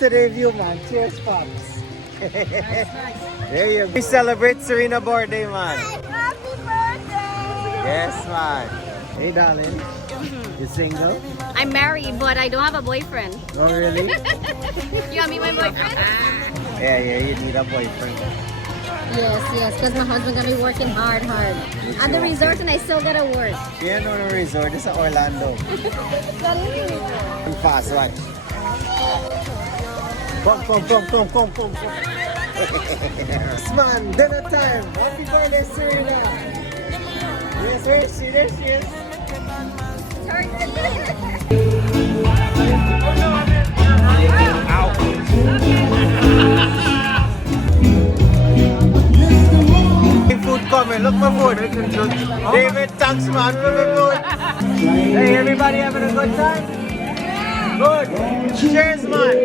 Today view, man. Cheers, Pops. There you go. We celebrate Serena birthday, man. Happy birthday! Yes, man. Hey, darling. You single? I'm married, but I don't have a boyfriend. Oh, really? You want me my boyfriend? Yeah, you need a boyfriend. Yes, because my husband gonna be working hard. At the resort, and I still gotta work. Yeah, no resort. It's Orlando. Fast, watch. Come. Yes, man, dinner time. Happy birthday, Serena. Yes, there she is. Food coming, look for food. David, thanks man for the food. Hey, everybody having a good time? Good. Cheers, man.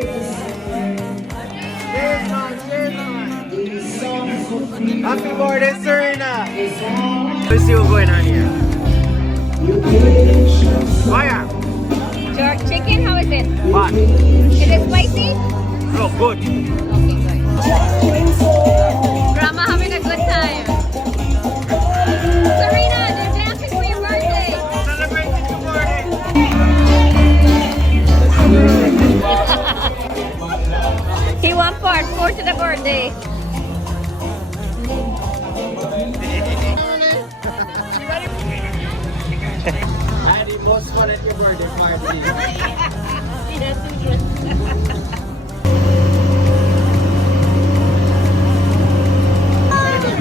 Cheers, man. Happy birthday, Serena. Let's see what's going on here. Fire. Jerk chicken, how is it? Hot. Is it spicy? Oh, good. Okay, good. Grandma having a good time. Serena, they're dancing for your birthday. Celebrating your birthday. He wants part 4 to the birthday. I had the most fun at your birthday party.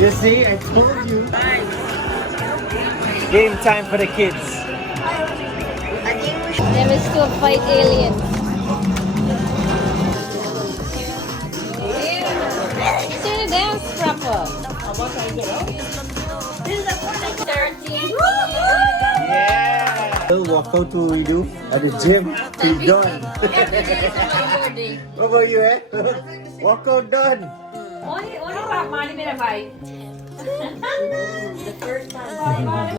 You see, I told you. Game time for the kids. Them is to fight aliens. See the dance proper. 13. Yeah. We'll walk out to redo at the gym. We're done. Every day is my birthday. What about you, eh? Workout done. Only money been a fight. The first time.